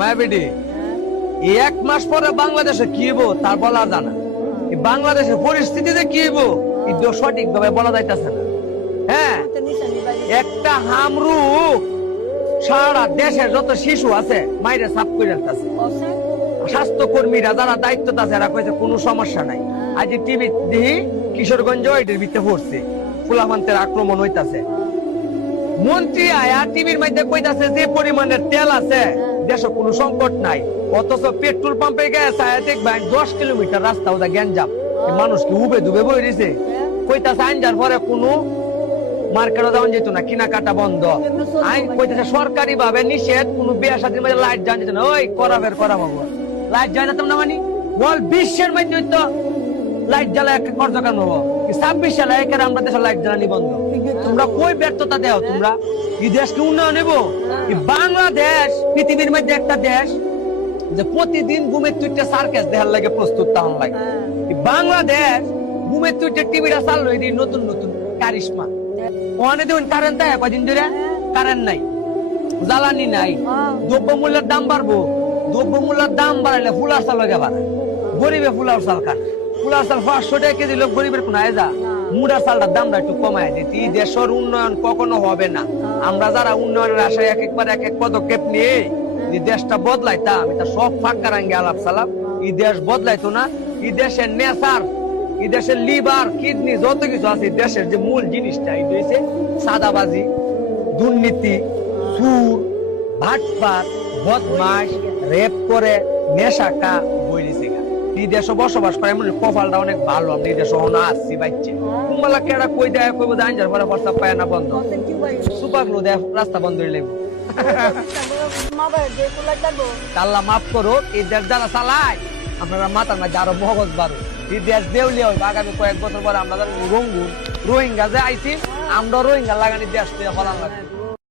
মায়াবেডি এক মাস পরে বাংলাদেশে কি হইব তার বলা জানা, বাংলাদেশের পরিস্থিতিতে কি হইব সঠিক ভাবে বলা যাইতেছে না। হ্যাঁ, একটা হামরু সারা দেশের যত শিশু আছে মাইরে সাফ করে রাখতেছে। স্বাস্থ্যকর্মীরা যারা দায়িত্ব আছে এরা কইছে কোনো সমস্যা নাই। আজ টিভি দেখি কিশোরগঞ্জ এটার ভিতরে পড়ছে ফুলামান্তের আক্রমণ হইতাছে। মন্ত্রী আয়া টিভির মধ্যে কইতাছে যে পরিমাণের তেল আছে দেশে কোনো সংকট নাই, অথচ পেট্রোল পাম্পে গেছে দেখবেন 10 কিলোমিটার রাস্তা ওটা গ্যাঞ্জাম, মানুষ কি উবে দুবে বই রয়েছে। কইতাছে আইন যার পরে কোনো মার্কেটও যাওয়া যেত না, কেনাকাটা বন্ধ। আইন কইতেছে সরকারি ভাবে নিষেধ, কোন বিয়ে শাদীর মধ্যে লাইট যাওয়া যেত না। ওই করা বের করা বাবু লাইট জ্বালা না মানে বল বিশ্বের মধ্যে তো লাইট জ্বালা একটা কার্যক্রম হবো 26 সালে একের আমরা দেশের লাইট জ্বালানি বন্ধ। তোমরা কই ব্যর্থতা দেও? তোমরা এই দেশকে উন্নয়ন নেব? বাংলাদেশ পৃথিবীর মধ্যে একটা দেশ যে প্রতিদিন ঘুমের তুইটা সার্কাস দেখার লাগে প্রস্তুত তাহলে লাগে। বাংলাদেশ ঘুমের তুইটা টিভিটা চাললো এই নতুন নতুন কারিশমা। ওখানে দেখুন কারেন্ট দেয় কদিন ধরে, কারেন্ট নাই, জ্বালানি নাই, দ্রব্যমূল্যের দাম বাড়বো। দ্রব্যমূল্যের দাম বাড়াইলে ফুলার চাল লগে বাড়ায়, গরিবে ফুলার চাল খান। ফুলার চাল 500 টাকা কেজি লোক গরিবের কোন আয়জা, মুড়ার চালটার দামটা একটু কমায় দিতে। দেশের উন্নয়ন কখনো হবে না। আমরা যারা উন্নয়নের আশায় এক একবার এক এক পদক্ষেপ নিয়ে এই দেশটা বদলাইতাম, এটা সব ফাঁকা রাঙ্গে আলাপ সালাপ, এই দেশ বদলাইতো না। এই দেশের নেশার, এই দেশের লিভার কিডনি যত কিছু আছে, দেশের যে মূল জিনিসটা এটা হচ্ছে সাদাবাজি, দুর্নীতি, সুর, ভাটপাত, বদমাশ, রেপ করে নেশা কা বইছে। এই দেশে বসবাস করে এমন কপালটা অনেক ভালো। আমি এই দেশে না আসছি বাইচ্ছে কুম্বালা কেডা কই দেয় কইব জান যার পরে প্রস্তাব পায় না বন্ধ সুপার গ্লো দেয় রাস্তা বন্ধ হয়ে লাগবে। আল্লাহ মাফ করো, এই দেশ যারা চালায় আপনারা মাথার মাঝে আরো মগজ বাড়ো। এই দেশ দেউলিয়া হইব আগামী কয়েক বছর পরে আমরা রোহিঙ্গা যে আইছি, আমরা রোহিঙ্গা লাগানি দেশ ফলান লাগবে।